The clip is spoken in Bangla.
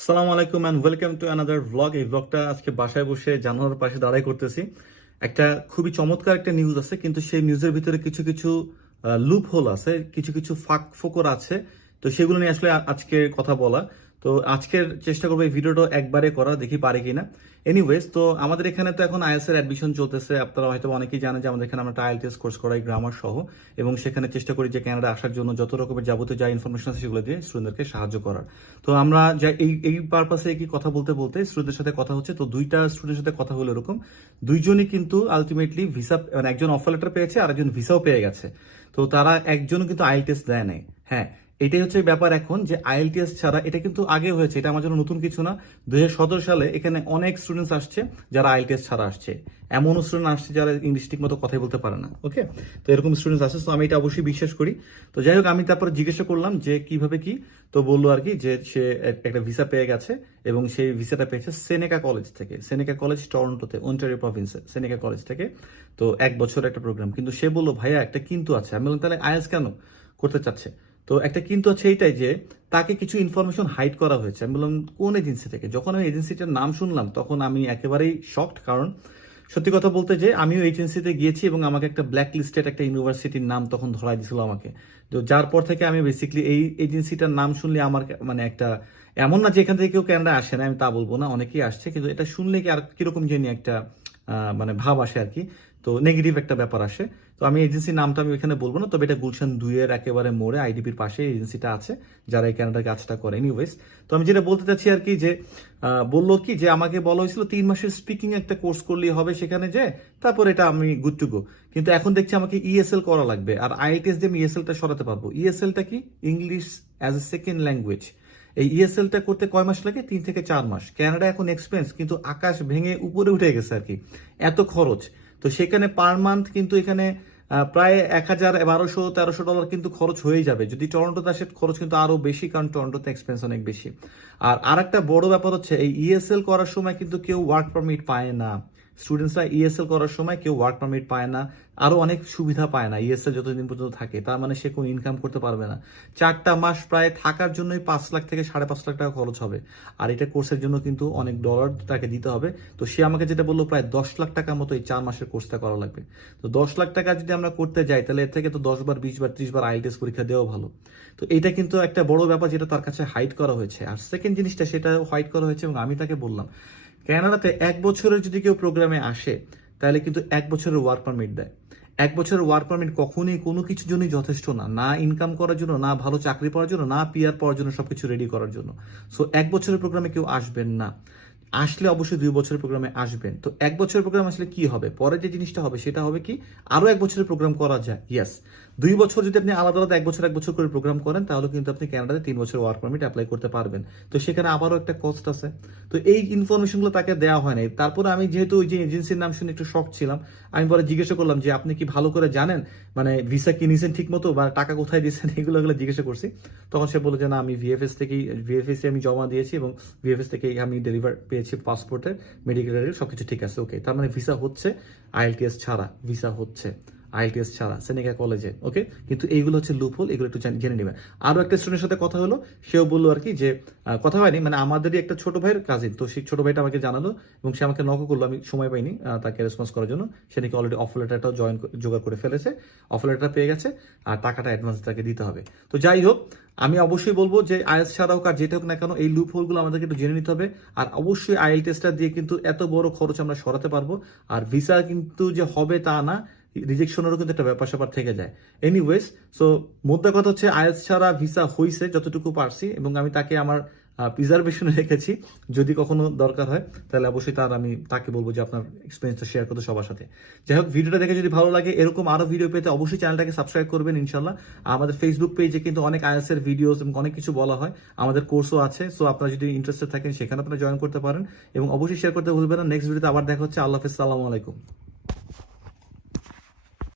আসসালামু আলাইকুম and welcome to another vlog. এই ভ্লগটা আজকে বাসায় বসে জানালার পাশে দাঁড়াই করতেছি। একটা খুবই চমৎকার একটা নিউজ আছে, কিন্তু সেই নিউজের ভিতরে কিছু কিছু লুপ হোল আছে, কিছু কিছু ফাঁক ফোকর আছে। তো সেগুলো নিয়ে আসলে আজকে কথা বলা। তো আজকের চেষ্টা করবো এই ভিডিওটা একবারে করা, দেখি পারি কিনা। এনিওয়েজ, তো আমাদের এখানে তো এখন আইএলটিএস এর অ্যাডমিশন চলতেছে। আপনারা হয়তো অনেকেই জানেন যে আমাদের এখানে আমরা আইএলটিএস কোর্স করাই, গ্রামার সহ, এবং সেখানে চেষ্টা করি যে কানাডা আসার জন্য যত রকমের যাবতীয় যা ইনফরমেশন আছে সেগুলো দিয়ে স্টুডেন্টদেরকে সাহায্য করার। তো আমরা যা এই এই পারপাসে কি কথা বলতে বলতে স্টুডেন্টের সাথে কথা হচ্ছে। তো দুইটা স্টুডেন্টের সাথে কথা হলো এরকম, দুইজনই কিন্তু আলটিমেটলি ভিসা, মানে একজন অফার লেটার পেয়েছে আর একজন ভিসাও পেয়ে গেছে। তো তারা একজনও কিন্তু আইএলটিএস দেয় নাই। হ্যাঁ, এটাই হচ্ছে ব্যাপার এখন, যে আইএলটিএস ছাড়া, এটা কিন্তু আগে হয়েছে, এটা আমার জন্য নতুন কিছু না। 2017 সালে এখানে অনেক স্টুডেন্টস আসছে যারা আইএলটিএস ছাড়া আসছে। এমন স্টুডেন্ট আসছে যারা ইংলিশ ঠিক মতো কথাই বলতে পারে না। ওকে, তো এরকম স্টুডেন্টস আসছে, তো আমি এটা অবশ্যই বিশ্বাস করি। তো যাই হোক, আমি তারপরে জিজ্ঞাসা করলাম যে কিভাবে কি। তো বললো আর কি যে সে একটা ভিসা পেয়ে গেছে, এবং সেই ভিসাটা পেয়েছে সেনেকা কলেজ থেকে। সেনেকা কলেজ টরন্টোতে, অন্টারিও প্রভিন্সে, সেনেকা কলেজ থেকে। তো 1 বছর একটা প্রোগ্রাম। কিন্তু সে বললো ভাইয়া একটা কিন্তু আছে। আমি বললাম তাহলে আইএলটিএস কেন করতে চাচ্ছে? তো একটা কিন্তু আছে এইটাই যে তাকে কিছু ইনফরমেশন হাইড করা হয়েছে। আমি বললাম কোন এজেন্সি থেকে? যখন আমি এজেন্সিটার নাম শুনলাম তখন আমি একেবারেই শকড। কারণ সত্যি কথা বলতে যে আমিও এজেন্সিতে গিয়েছি এবং আমাকে একটা ব্ল্যাক লিস্টেড একটা ইউনিভার্সিটির নাম তখন ধরাই দিয়েছিল আমাকে। তো যার পর থেকে আমি বেসিক্যালি এই এজেন্সিটার নাম শুনলে আমার মানে একটা, এমন না যে এখান থেকে কেউ ক্যানাডা আসে না, আমি তা বলবো না, অনেকেই আসছে, কিন্তু এটা শুনলে কি আর কিরকম জানি একটা মানে ভাব আসে আর কি। তো নেগেটিভ একটা ব্যাপার আসে। তো আমি এজেন্সির নামটা আমি এখানে বলবো না, তবে এটা গুলশান 2-এর একেবারে মোড়ে আইডিপির পাশে এজেন্সিটা আছে, যারা এই ক্যানাডার কাজটা করে। এনিওয়েজ, তো আমি যেটা বলতে চাচ্ছি আর কি, যে বললো কি যে আমাকে বলা হয়েছিল 3 মাসের স্পিকিং একটা কোর্স করলেই হবে সেখানে, যে তারপর এটা আমি গুড টু গো। কিন্তু এখন দেখছি আমাকে ইএসএল করা লাগবে, আর আইএলটিএস দিয়ে আমি ইএসএলটা সরাতে পারবো। ইএসএলটা কি? English as a second language. এই ইএসএলটা করতে কয় মাস লাগে? 3 থেকে 4 মাস। ক্যানাডা এখন এক্সপেন্স কিন্তু আকাশ ভেঙে উপরে উঠে গেছে আর কি, এত খরচ। তো সেখানে পার মান্থ কিন্তু এখানে প্রায় 1000, 1200, 1300 ডলার কিন্তু খরচ হয়ে যাবে। যদি টরন্টোতে আসে খরচ কিন্তু আরো বেশি, কারণ টরন্টোতে এক্সপেন্স অনেক বেশি। আর একটা বড় ব্যাপার হচ্ছে এই ইএসএল করার সময় কিন্তু কেউ ওয়ার্ক পারমিট পায় না। স্টুডেন্টসরা ইএসএল করার সময় কেউ ওয়ার্ক পারমিট পায় না, আরো অনেক সুবিধা পায় না। ইএসএল যতদিন পর্যন্ত থাকে, তার মানে সে কোনো ইনকাম করতে পারবে না। 4টা মাস প্রায় থাকার জন্যই 5 লাখ থেকে 5.5 লাখ টাকা খরচ হবে। আর এটা কোর্সের জন্য কিন্তু অনেক ডলার তাকে দিতে হবে। তো সে আমাকে যেটা বললো, প্রায় 10 লাখ টাকার মতো এই 4 মাসের কোর্সটা করা লাগবে। তো 10 লাখ টাকা যদি আমরা করতে যাই, তাহলে এর থেকে তো 10 বার, 20 বার, 30 বার আইএলটিএস পরীক্ষা দেওয়া ভালো। তো এটা কিন্তু একটা বড় ব্যাপার, যেটা তার কাছে হাইড করা হয়েছে। আর সেকেন্ড জিনিসটা, সেটা হাইড করা হয়েছে, এবং আমি তাকে বললাম কানাডাতে 1 বছরের যদি কেউ প্রোগ্রামে আসে, তাহলে কিন্তু 1 বছরের ওয়ার্ক পারমিট দেয়। 1 বছরের ওয়ার্ক পারমিট কখনোই কোনো কিছুর জন্যই যথেষ্ট না, না ইনকাম করার জন্য, না ভালো চাকরি পাওয়ার জন্য, না পিআর পাওয়ার জন্য, সবকিছু রেডি করার জন্য। সো 1 বছরের প্রোগ্রামে কেউ আসবেন না। আসলে অবশ্যই 2 বছরের প্রোগ্রামে আসবেন। তো 1 বছরের প্রোগ্রাম আসলে কি হবে? পরে যে জিনিসটা হবে সেটা হবে কি, আরো 1 বছরের প্রোগ্রাম করা যায়। ইয়েস, 2 বছর যদি আপনি আলাদা আলাদা 1 বছর করে প্রোগ্রাম করেন, তাহলে কিন্তু আপনি কানাডাতে 3 বছর ওয়ার্ক পারমিট অ্যাপ্লাই করতে পারবেন। তো সেখানে আবারও একটা কস্ট আছে। তো এই ইনফরমেশনগুলো তাকে দেওয়া হয় নাই। তারপরে আমি যেহেতু ওই যে এজেন্সির নাম শুনে একটু শক ছিলাম, আমি পরে জিজ্ঞাসা করলাম যে আপনি কি ভালো করে জানেন, মানে ভিসা কি নিয়েছেন ঠিক মতো, বা টাকা কোথায় দিয়েছেন, এগুলো জিজ্ঞাসা করছি। তখন সে বলে যে না, আমি ভিএফএস আমি জমা দিয়েছি, এবং ভিএফএস থেকে আমি ডেলিভার পেয়েছি পাসপোর্টের, মেডিকেলের সবকিছু ঠিক আছে। ওকে, তার মানে ভিসা হচ্ছে আইএলটিএস ছাড়া, ভিসা হচ্ছে আইএলটিএস ছাড়া সেনেকা কলেজে। ওকে, কিন্তু এইগুলো হচ্ছে লুপহোল, এগুলো একটু জেনে নেবেন। আরো একটা স্টুডেন্টের সাথে কথা হলো, সেও বললো আর কি যে কথা হয়নি, মানে আমাদেরই একটা ছোট ভাইয়ের কাজিন। তো সেই ছোট ভাইটা আমাকে জানালো, এবং সে আমাকে নক করলো, আমি সময় পাইনি তাকে রেসপন্স করার জন্য। সে নাকি অলরেডি অফার লেটারটাও জোগাড় করে ফেলেছে, অফার লেটার পেয়ে গেছে, আর টাকাটা অ্যাডভান্স তাকে দিতে হবে। তো যাই হোক, আমি অবশ্যই বলবো যে আইএলটিএস ছাড়া হোক আর যেটা হোক না কেন, এই লুপ হোলগুলো আমাদেরকে একটু জেনে নিতে হবে। আর অবশ্যই আইএলটিএসটা দিয়ে কিন্তু এত বড় খরচ আমরা সরাতে পারবো। আর ভিসা কিন্তু যে হবে তা না, রিজেকশনেরও কিন্তু একটা ব্যাপার স্যাপার থেকে যায়। এনিওয়েজ, সো মোদ্দা কথা হচ্ছে আইএলটিএস ছাড়া ভিসা হয়েছে যতটুকু পারছি, এবং আমি তাকে আমার প্রিজার্ভেশনে রেখেছি। যদি কখনো দরকার হয় তাহলে অবশ্যই আমি তাকে বলবো যে আপনার এক্সপিরিয়েন্সটা শেয়ার করতে সবার সাথে। যাই হোক, ভিডিওটা দেখে যদি ভালো লাগে, এরকম আরো ভিডিও পেতে অবশ্যই চ্যানেলটাকে সাবস্ক্রাইব করবেন ইনশাল্লাহ। আমাদের ফেসবুক পেজে কিন্তু অনেক আইএলটিএস এর ভিডিওস এবং অনেক কিছু বলা হয়, আমাদের কোর্সও আছে। সো আপনারা যদি ইন্টারেস্টেড থাকেন, সেখানে আপনারা জয়েন করতে পারেন, এবং অবশ্যই শেয়ার করতে ভুলবেন না। নেক্সট ভিডিওতে আবার দেখা হচ্ছে। আল্লাহ হাফেজ, সালামু আলাইকুম।